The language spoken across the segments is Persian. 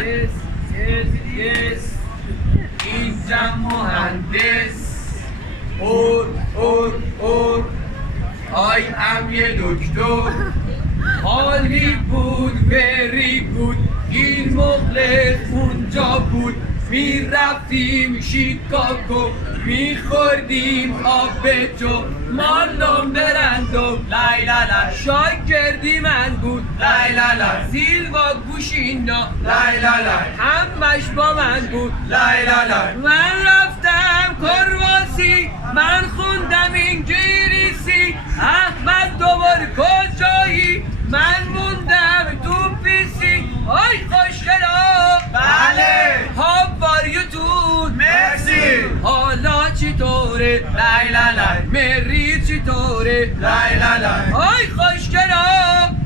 Yes, yes, yes. اینجا مهندس. اور I am یه دکتر. حالی بود very good. این مخلص اونجا بود. میرفتیم شیکاگو، میخوردیم آب جو، مالم برندو لایلالا، شاگردی من بود لایلالا، سیلوا گوشینا لایلالا، همش با من بود لایلالا. من رفتم کرواسی، من خوندم انگلیسی، احمد دوباره کجایی؟ من موندم تو پیسی. آی خوشگلا بله یوتون مرسی حالا چطوره لایلالا مری چطوره لایلالا آی خوشگلا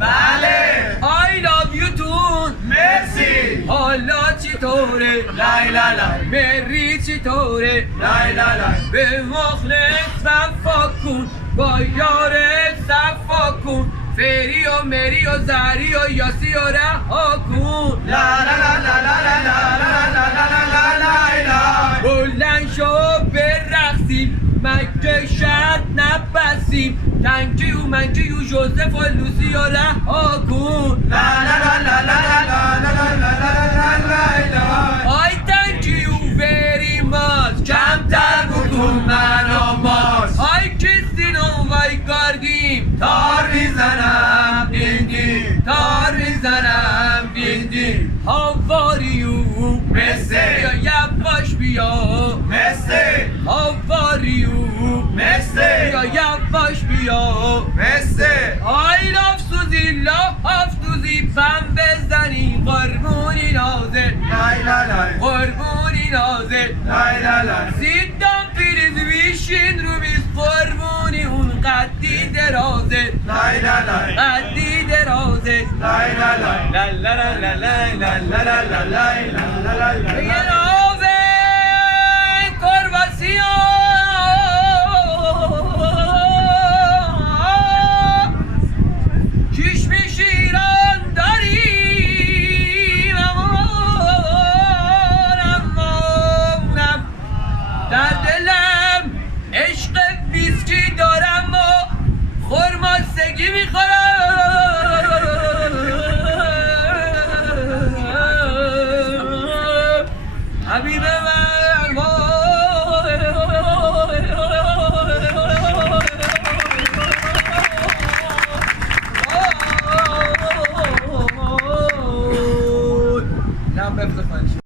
بله I love you تون مرسی حالا چطوره لایلالا مری چطوره لایلالا به مخلص وفا کن با یارت صفا کن فری و مری و زهری و یاسی و رها کن لا لا لا لا لا لا لا لا لا بلند شو برقصیم مگه شرط نبستیم تنکی و منکی و جوزف و لوسی و رها کن لا لا لا لا لا لا لا لا آی تنکی و وری ماز کمتر بکن منو ماز آی کسین و وای گاردیم تار میزنم دین دین تار میزنم دین دین هاواریو مرسی بیا یواش بیا مرسی هاواریو مرسی بیا یواش بیا مرسی آی لاف سوزی لاف سوزی پم بزنی قربونی نازه لایلالا قربونی نازه لایلالا زیدم پیریز بیشین رو بیز قربونی اون قدی درازه لایلالا قدی درازه لایلالا لا لا لا لا لا لا لا لا لایلالا یه نازه کرواسی چشم شیران داریم امانم در دلم عشق ویسکی دارم و خرماستگی میخورم حبیب من نه بفرستن